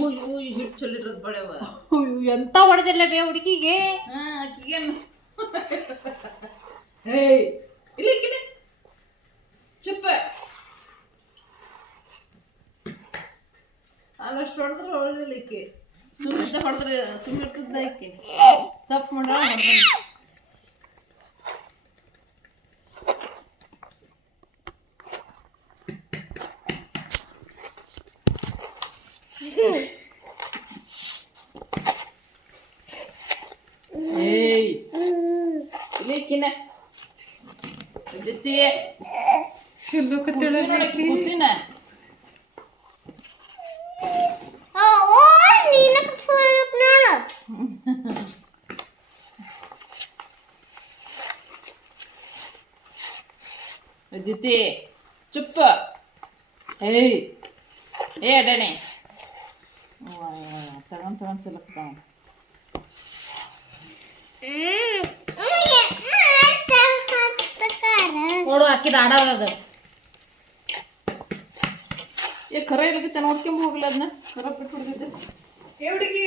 ಹಿಟ್ಟು ಚಲಿರೋದು ಬಳೆವ ಎಂತ ಹೊಡೆದಿಲ್ಲ ಬೇ ಹುಡುಗಿಗೆ. ಆಕಿಗೇನು ಏಯ್ ಇಲ್ಲಿ ಚುಪ್ಪ ಅಲ್ಲಷ್ಟು ಹೊಡೆದ್ರೆ ಒಳ್ಳೆಲಿಕ್ಕೆ ಸುಮ್ಮನೆ ಹೊಡೆದ್ರೆ ಸುಮ್ಮನೆ ಆಕೆ ತಪ್ಪು ಮಾಡ ಏಯ್ ಇಲ್ಲಿಕ್ಕಿನ ಜೊತೆ ಕುರ್ಸಿನ ಅದಿತಿ ಚುಪ್ಪ ಏಯ್ ಏ ಅಡಣೆ ತಗೊಂಡ್ ಚಲಕ್ತಾವ ನೋಡು ಹಾಕಿದ ಆಡೋದದು. ಏ ಖರ ಇಲ್ಲಕ್ಕೆ ನೋಡ್ಕೊಂಬ ಹೋಗ್ಲಿ ಅದನ್ನ ಖರ ಬಿಟ್ಟು ಹೊಡೆದಿದ್ದೆ ಹುಡುಗಿ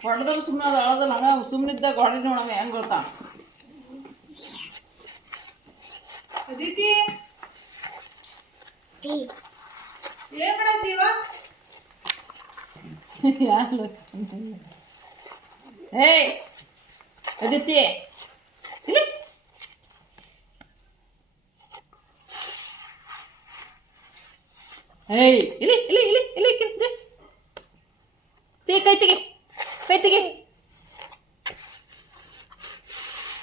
ಹೊಡೆದ್ರೆ ಸುಮ್ಮನೆ ಅದು ಅಳೋದಲ್ಲ ಹಂಗ ಸುಮ್ಮನಿದ್ದಾಗ ಹೊಡೆದ್ ನೋಡಮ್ಮ ಹೆಂಗ್ ಗೊತ್ತಾ ಅದಿತಿ ಏನ್ ಮಾಡತ್ತೀವ ಯಾರು ಏಯ್ ಅದಿತಿ ಇಲ್ಲಿ ಏಯ್ ಇಲ್ಲಿ ಇಲ್ಲಿ ಇಲ್ಲಿ ಇಲ್ಲಿ ಕಿರ್ತೆ ಕೈ ತೆಗಿ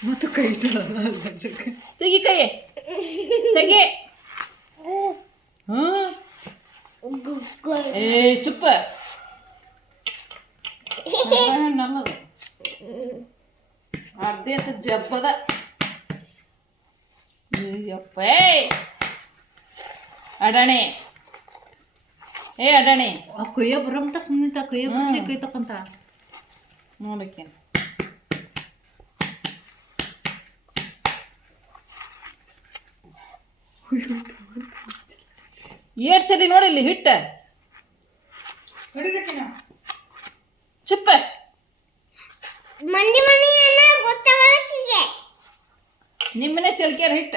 ಮತ್ತು ಕೈ ತೆಗಿ ಕೈ ತೆಗಿ ಏಯ್ ಚುಪ್ಪ ನನ್ನದು ಅರ್ಧಿ ಅಂತ ಜಬ್ಬದ ಯಪ್ಪ ಅಡಣೆ ಏ ಅಡಣೆ ಆ ಕೊಯ್ಯ ಬರೋಮಟ ಸುಮ್ಮನೆ ಕೊಯ್ಯ ಬರಲಿ ಕೈ ತಕೊಂತ ನೋಡಕ್ಕೆ ಏಟ್ ಸರಿ ನೋಡಿ ಇಲ್ಲಿ ಹಿಟ್ಟ ಚುಪ್ಪ ನಿಮ್ಮನೆ ಚಲ್ಕ್ಯಾರ ಹಿಟ್ಟ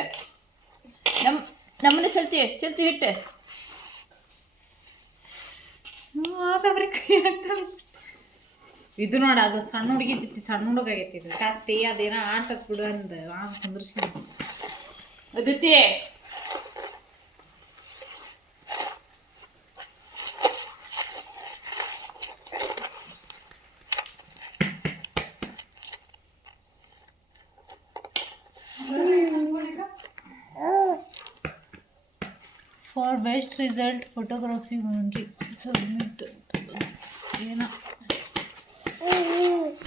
ನಮ್ಮನೆ ಚಲ್ತಿ ಹಿಟ್ಟ ಆದವ್ರಿ ಕೈ ಅಂತ ಇದು ನೋಡ ಅದು ಸಣ್ಣ ಹುಡುಗಿ ಜೊತೆ ಸಣ್ಣ ಹುಡುಗ ಆಗೈತಿ ಇದು ಕತ್ತಿ ಅದೇನೋ ಆಟ ಬಿಡು ಅಂದ ಕುಂದ್ರಿಸಿ Aditi for best result photography only submit ಏನೋ